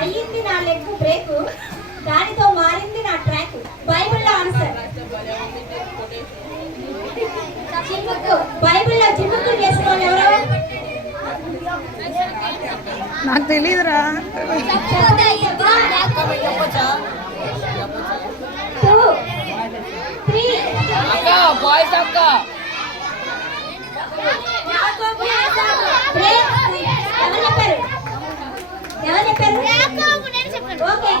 అయ్యింది నా leg break, దానితో మారింది నా ట్రాక్. బైబిల్లో ఆన్సర్. జిమ్ముకు బైబిల్లో జిమ్ముకు చేసుకోవాలి ఎవరు? నాకు తెలియదురా. ఎవరు చెప్పారు? Okay,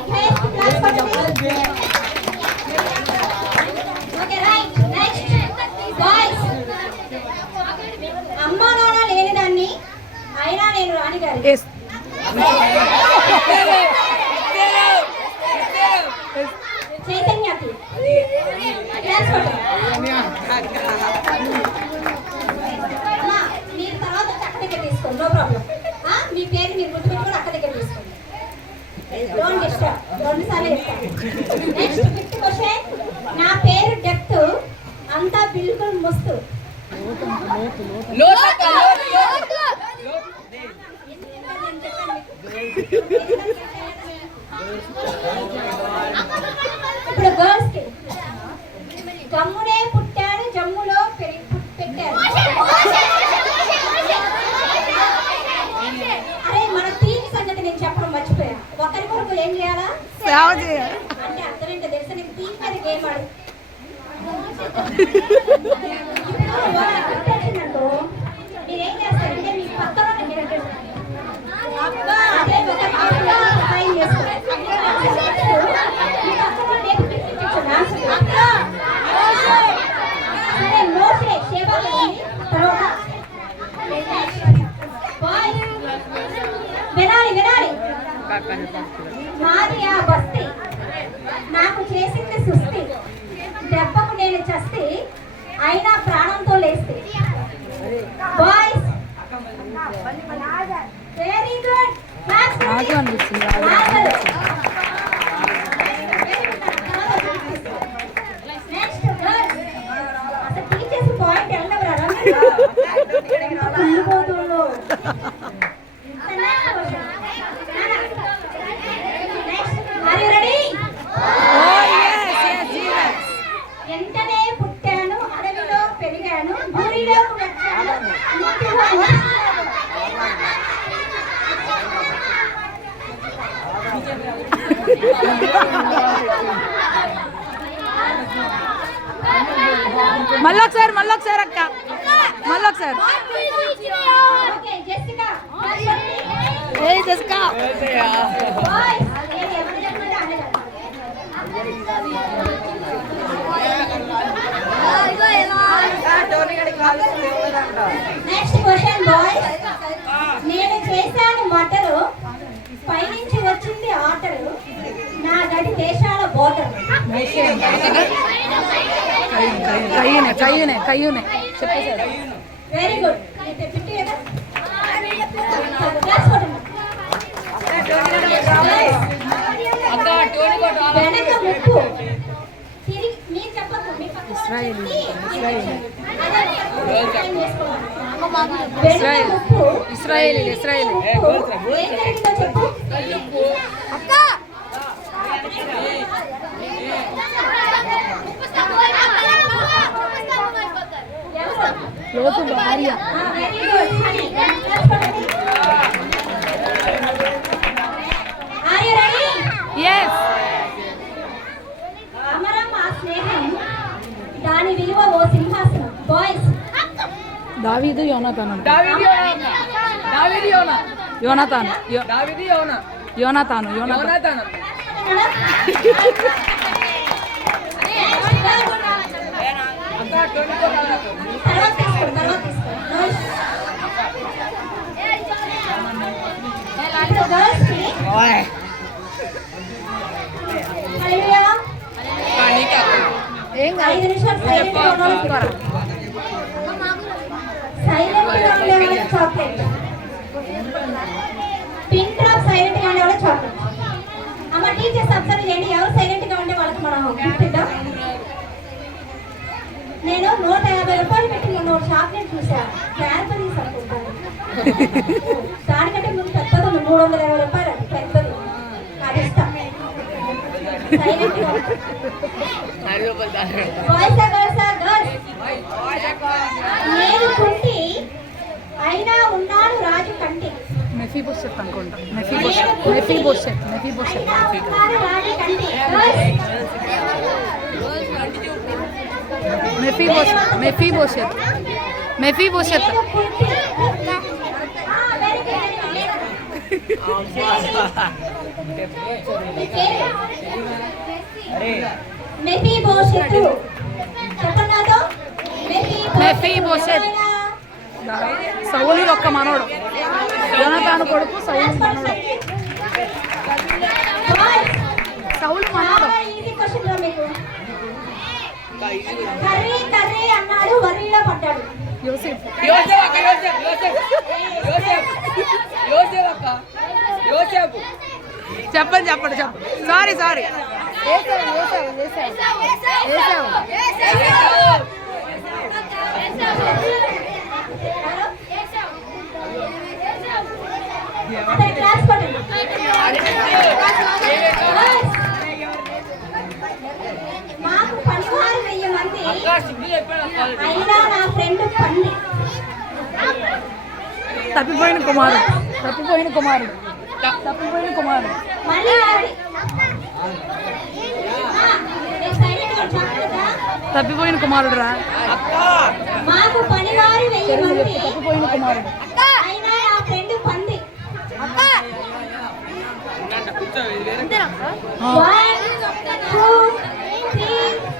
okay right. Next boys. అమ్మా నాన్న లేని దాన్ని అయినా నేను రాణిగారి. చైతన్యకి మీరు తర్వాత అక్క దగ్గర తీసుకోండి, నో ప్రాబ్లం. మీ పేరు మీరు గుర్తుపెట్టుకొని అక్క దగ్గర తీసుకోండి. Don't disturb. 2 సార్లు చెప్తాను. Next 5th question. నా పేరు డెప్త్, అంతా బిల్కుల్ మస్తు. ఇప్పుడు గర్ల్స్ కి గమ్మునే పుట్టాడు, జమ్ములో పెట్టారు. అరే మన థీమ్ సంగతి నేను చెప్పడం మర్చిపోయా. ఒకరి కొరకు ఏం చేయాలా? సేవ చేయాలి. అంటే అర్థం ఏంటో తెలుసా? నేను థీమ్ మీద గేమ్ ఆడు. గుర్తొచ్చిందంటూ మీరేం చేస్తారంటే మీ పక్కన వినాలి వినాలి. మాది ఆ బస్తీ, నాకు చేసింది సుస్థి, దెబ్బకు నేను చస్తే అయినా ప్రాణంతో లేస్తే. Boys very good. Next girls. అసలు టీచర్స్ పాయింట్ వెళ్ళవరా? ఎంతనే పుట్టాను, అడవిలో పెరిగాను, ఊరిలో మళ్ళొకసారి అక్క, మళ్ళొకసారి. Jessica next question boys. నేను చేశాను మాటలు, పైనుంచి వచ్చింది ఆటలు, నా గడి దేశాల బోటలు. కయ్యూనే చెప్పేశారు. Very good. వెనక ముప్పు తిరిగి మీరు చెప్పదు, మీ పక్కన ఇస్రాయేలీ చెప్పు. లోతు భార్య. అమరం ఆ స్నేహం, దాని విలువ ఓ సింహాసనం. బాయ్స్ దావీదు యోనాతాను. ఏం 5 నిమిషాలు సైలెంట్ గా ఉండాలి. సైలెంట్ గా ఉండే చాక్లెట్. పింక్ డ్రాప్ సైలెంట్ గా ఉండే చాక్లెట్. అమ్మ టీచర్స్ అబ్జర్వ్ చేయండి, ఎవరు సైలెంట్ గా ఉండే వాళ్ళకి మనం గిఫ్ట్ ఇద్దాం. నేను 150 రూపాయలు పెట్టి మొన్న చాక్లెట్ చూసాను, క్యాడ్బరీస్ అనుకుంటాను. దానికంటే ముందు పెద్దది 320 రూపాయలు, అది పెద్దది. బాయ్స్ గర్ల్స్ నేను కుంటి అయినా ఉన్నాను రాజు కంటి. మెఫీ బోసెట్ అనుకుంటా. మెఫీ బోసెట్. అయినా ఉన్నాను రాజు కంటి. మెఫీ బోసెట్. నేను కుంటి. మెఫీ బోసెట్. చెప్పండి నాతో. మెఫీ బోసెట్. సౌలు యొక్క మనోడు. యోనాతాను కొడుకు సౌలు మనోడు. సౌలు మనోడు. కర్రీ కర్రీ అన్నాడు, వర్రీలో పడ్డాడు. యోసేపు. చెప్పండి సారీ అతని క్లాస్ కొట్టండి. మాకు పనివారు 1000 మంది, అయినా నా ఫ్రెండ్ పంది. తప్పిపోయిన కుమారుడు. మళ్ళీ తప్పిపోయిన కుమారుడు రా. మాకు పనివారు 1000 మంది, తప్పిపోయిన కుమారుడు. అయినా నా ఫ్రెండ్ పంది.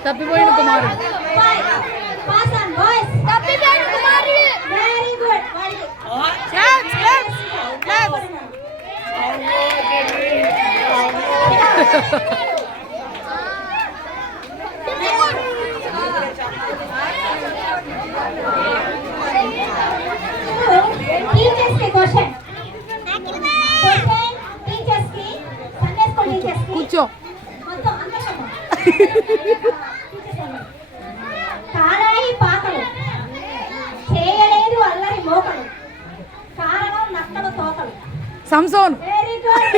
తప్పిపోయిన కుమారుడు. Very good. టీచర్స్ కి క్వశ్చన్. టీచర్స్ కి, సండే స్కూల్ టీచర్స్ కి కూర్చో. మొత్తం అందరూ కారాయి పాకలు చేయలేదు అల్లరి మోకలు, కారణం నక్కల తోకలు. సంసోన్. Very good.